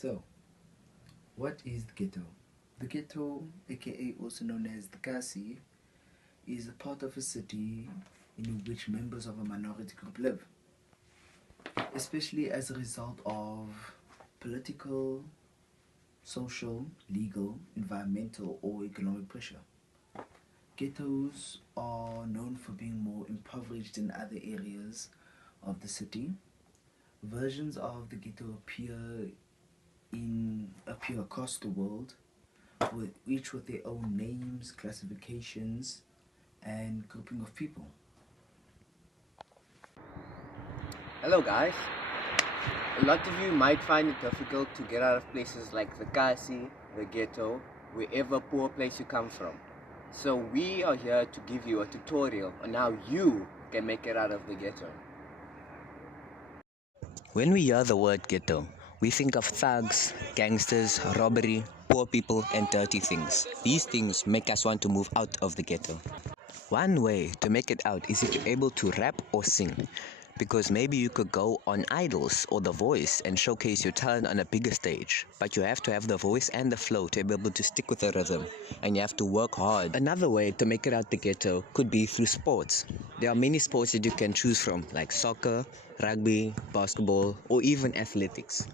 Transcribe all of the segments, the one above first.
So, what is the ghetto? The ghetto, aka also known as the Kasi, is a part of a city in which members of a minority group live, especially as a result of political, social, legal, environmental, or economic pressure. Ghettos are known for being more impoverished than other areas of the city. Versions of the ghetto appear across the world, with each with their own names, classifications, and grouping of people. Hello guys. A lot of you might find it difficult to get out of places like the Kasi, the ghetto, wherever poor place you come from. So we are here to give you a tutorial on how you can make it out of the ghetto. When we hear the word ghetto, we think of thugs, gangsters, robbery, poor people, and dirty things. These things make us want to move out of the ghetto. One way to make it out is if you're able to rap or sing, because maybe you could go on Idols or The Voice and showcase your talent on a bigger stage, but you have to have the voice and the flow to be able to stick with the rhythm, and you have to work hard. Another way to make it out the ghetto could be through sports. There are many sports that you can choose from, like soccer, rugby, basketball, or even athletics.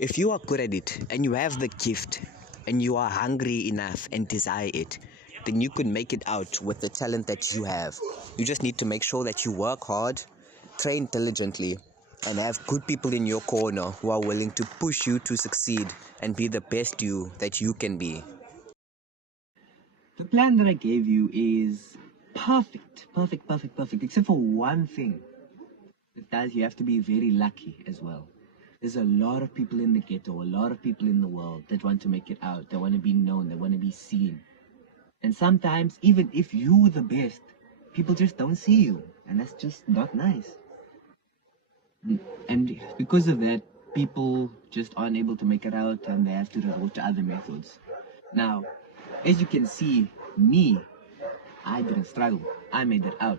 If you are good at it and you have the gift and you are hungry enough and desire it, then you could make it out with the talent that you have. You just need to make sure that you work hard, train diligently, and have good people in your corner who are willing to push you to succeed and be the best you that you can be. The plan that I gave you is perfect, except for one thing. It does, you have to be very lucky as well. There's a lot of people in the ghetto, a lot of people in the world that want to make it out. They want to be known, they want to be seen. And sometimes, even if you're the best, people just don't see you. And that's just not nice. And because of that, people just aren't able to make it out and they have to resort to other methods. Now, as you can see, me, I didn't struggle. I made it out.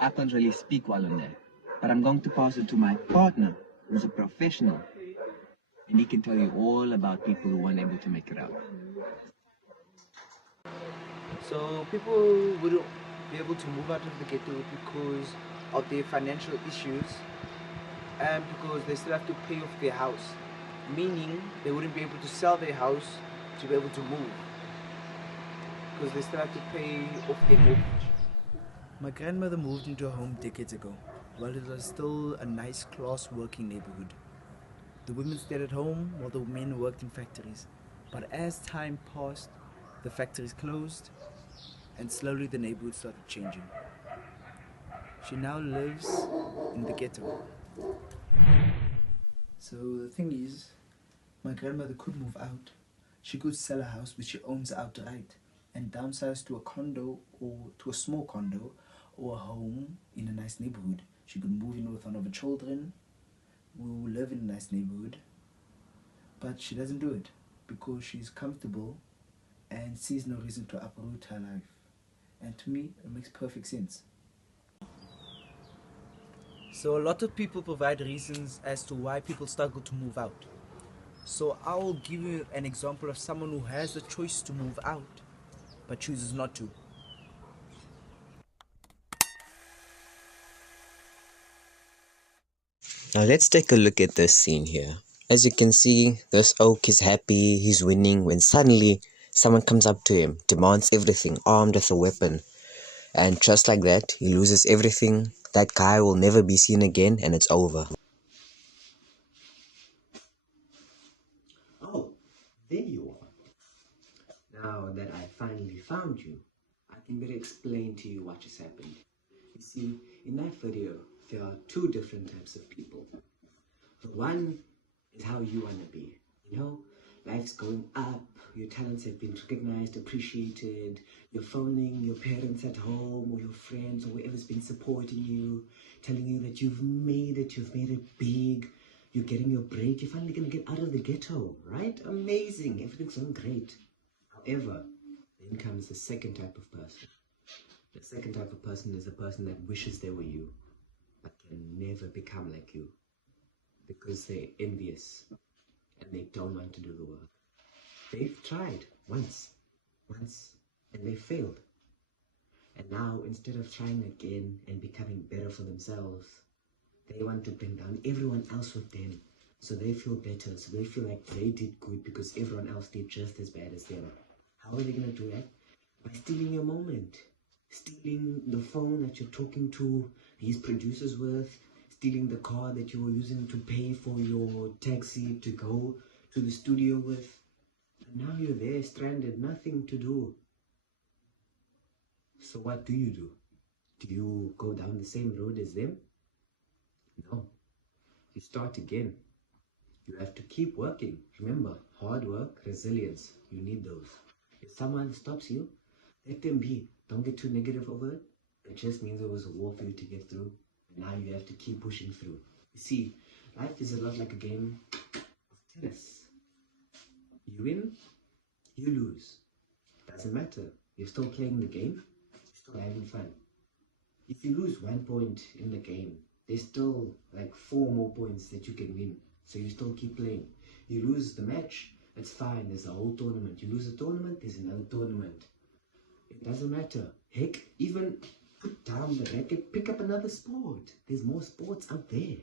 I can't really speak well on that. But I'm going to pass it to my partner, who's a professional. And he can tell you all about people who weren't able to make it out. So people wouldn't be able to move out of the ghetto because of their financial issues and because they still have to pay off their house, meaning they wouldn't be able to sell their house to be able to move because they still have to pay off their mortgage. My grandmother moved into a home decades ago, while it was still a nice class working neighborhood. The women stayed at home while the men worked in factories. But as time passed, the factories closed and slowly the neighborhood started changing. She now lives in the ghetto. So the thing is, my grandmother could move out. She could sell a house which she owns outright and downsize to a condo or to a small condo or a home in a nice neighborhood. She could move in with one of her children who live in a nice neighborhood, but she doesn't do it because she's comfortable and sees no reason to uproot her life. And to me, it makes perfect sense. So a lot of people provide reasons as to why people struggle to move out. So I will give you an example of someone who has the choice to move out, but chooses not to. Now let's take a look at this scene here. As you can see, this oak is happy, he's winning, when suddenly someone comes up to him, demands everything, armed with a weapon. And just like that, he loses everything. That guy will never be seen again and it's over. Oh, there you are. Now that I finally found you, I can better explain to you what just happened. You see, in that video, there are two different types of people. The one is how you want to be. You know, life's going up, your talents have been recognized, appreciated, you're phoning your parents at home or your friends or whoever's been supporting you, telling you that you've made it big, you're getting your break, you're finally going to get out of the ghetto, right? Amazing, everything's going great. However, then comes the second type of person. The second type of person is a person that wishes they were you, but can never become like you because they're envious and they don't want to do the work. They've tried once, and they failed. And now, instead of trying again and becoming better for themselves, they want to bring down everyone else with them. So they feel better, so they feel like they did good because everyone else did just as bad as them. How are they going to do that? By stealing your moment. Stealing the phone that you're talking to these producers with, stealing the car that you were using to pay for your taxi to go to the studio with. And now you're there stranded, nothing to do. So what do? Do you go down the same road as them? No. You start again. You have to keep working. Remember, hard work, resilience, you need those. If someone stops you, let them be. Don't get too negative over it. It just means it was a war for you to get through. And now you have to keep pushing through. You see, life is a lot like a game of tennis. You win, you lose. Doesn't matter. You're still playing the game. You're still having fun. If you lose 1 point in the game, there's still like 4 more points that you can win. So you still keep playing. You lose the match, it's fine. There's a whole tournament. You lose a tournament, there's another tournament. It doesn't matter. Heck, even put down the racket, pick up another sport. There's more sports out there.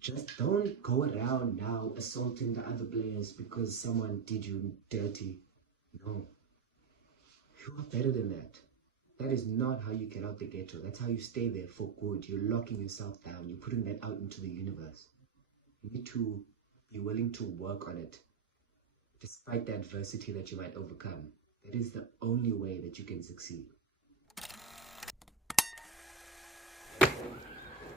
Just don't go around now assaulting the other players because someone did you dirty. No. You are better than that. That is not how you get out the ghetto. That's how you stay there for good. You're locking yourself down. You're putting that out into the universe. You need to be willing to work on it. Despite the adversity that you might overcome. That is the only way that you can succeed.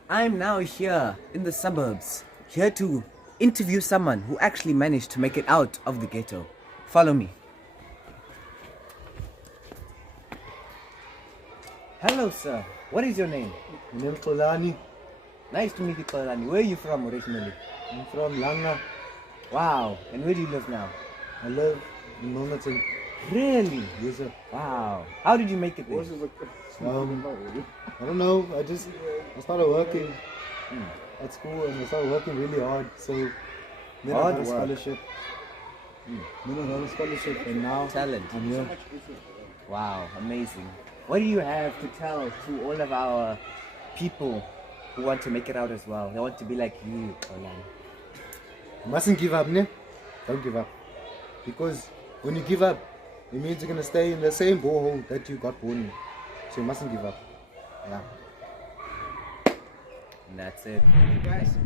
I'm now here in the suburbs, here to interview someone who actually managed to make it out of the ghetto. Follow me. Hello, sir. What is your name? My name is Polani. Nice to meet you, Palani. Where are you from originally? I'm from Langa. Wow. And where do you live now? I live in Milnerton. Really? Yes, sir. Wow. How did you make it there? I don't know. I started working at school and I started working really hard. So then I got a scholarship. Then I got a scholarship and now Talent. I'm here. Wow. Amazing. What do you have to tell to all of our people who want to make it out as well? They want to be like you, Palani. You mustn't give up, ne? Don't give up. Because when you give up, it means you're going to stay in the same borehole that you got born in. So you mustn't give up. Yeah. And that's it. Hey guys,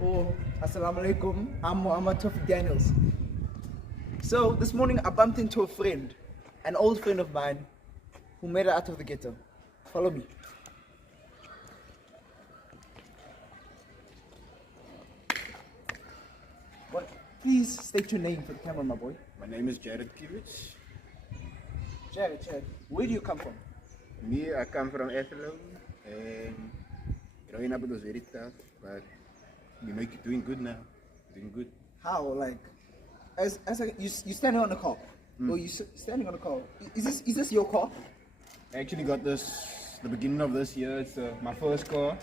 Assalamu alaikum. I'm Muhammad Tawfiq Daniels. So this morning I bumped into a friend, an old friend of mine, who made it out of the ghetto. Follow me. What? Please state your name for the camera, my boy. My name is Jared Kivich. Jared, where do you come from? Me, I come from Ethelo, and growing up it was very tough, but we make it doing good now. Doing good. How? Like, you standing on the car? Or you standing on the car? Is this your car? I actually got this the beginning of this year. It's my first car,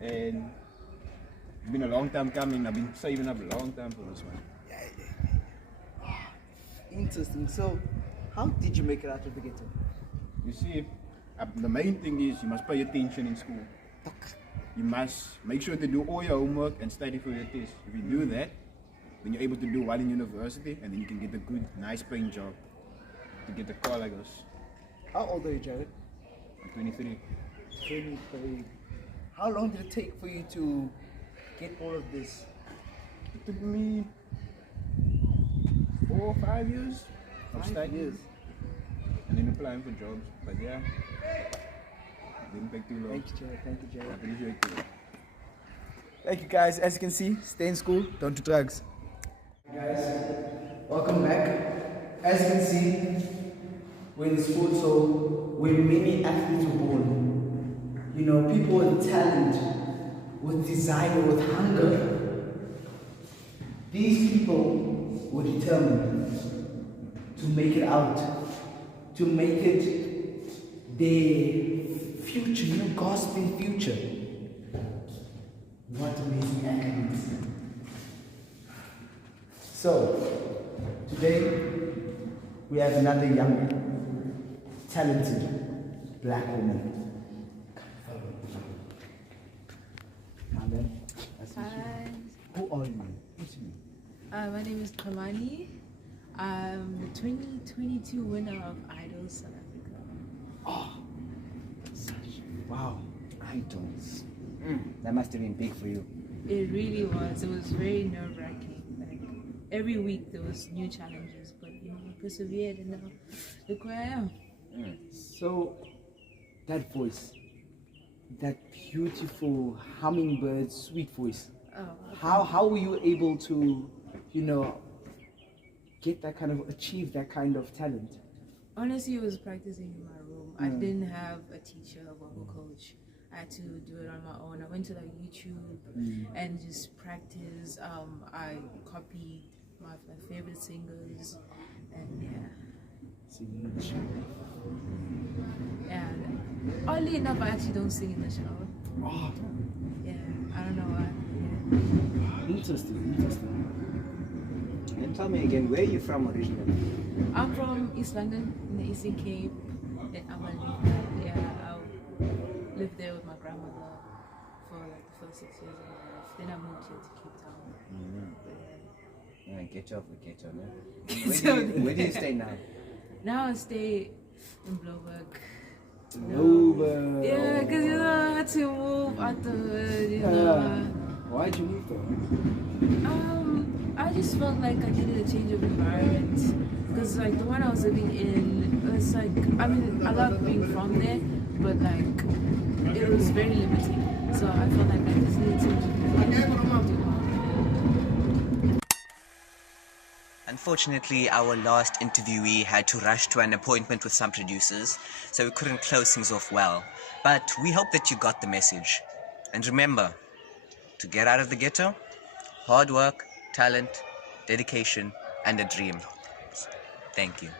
and it's been a long time coming. I've been saving up a long time for this one. Interesting. So, how did you make it out of the ghetto? You see, the main thing is you must pay attention in school. You must make sure to do all your homework and study for your test. If you do that, then you're able to do well in university, and then you can get a good, nice paying job to get a car like this. How old are you, Jared? I'm 23. 23. How long did it take for you to get all of this? It took me 4 or 5 years of 5 studying years. and then applying for jobs. But yeah, it didn't take too long. Thank you, Jared. Thank you, I Jared. appreciate it. Thank you, guys. As you can see, stay in school, don't do drugs. Guys, welcome back. As you can see, we're in sports hall where many athletes were born. You know, people with talent, with desire, with hunger. These people were determined to make it out, to make it their future, you know, God's future. What amazing athletes. So, today we have another young, talented black woman. Hi, man. Nice to meet you. Hi. Who are you? Who's you? My name is Kamani. I'm the 2022 winner of Idol South Africa. Oh, wow, idols. That must have been big for you. It really was. It was very nerve-wracking. Like every week there was new challenges, but you know, I persevered, and now look where I am. So, that voice, that beautiful hummingbird, sweet voice. Oh, How were you able to, get that kind of, achieve that kind of talent? honestly, I was practicing in my room. I didn't have a teacher or vocal coach. I had to do it on my own. I went to like YouTube and just practice. I copied my favorite singers, and yeah. Oddly enough, I actually don't sing in the shower. Oh, Yeah, I don't know why. interesting. And tell me again, where are you from originally? Yeah. I'm from East London, in the Eastern Cape. And I lived there with my grandmother for like the first 6 years of my life. Then I moved here to Cape Town. Yeah, ghetto of the ghetto, man. Where do you stay now? Now I stay in Blowberg. Over. Yeah, because I had to move out the hood, Why'd you leave though? I just felt like I needed a change of environment. Because like the one I was living in, it's like, I mean, I love being from there, but like, it was very limiting. So I felt like I just needed to environment. Unfortunately, our last interviewee had to rush to an appointment with some producers, so we couldn't close things off well. But we hope that you got the message. And remember, to get out of the ghetto, hard work, talent, dedication, and a dream. Thank you.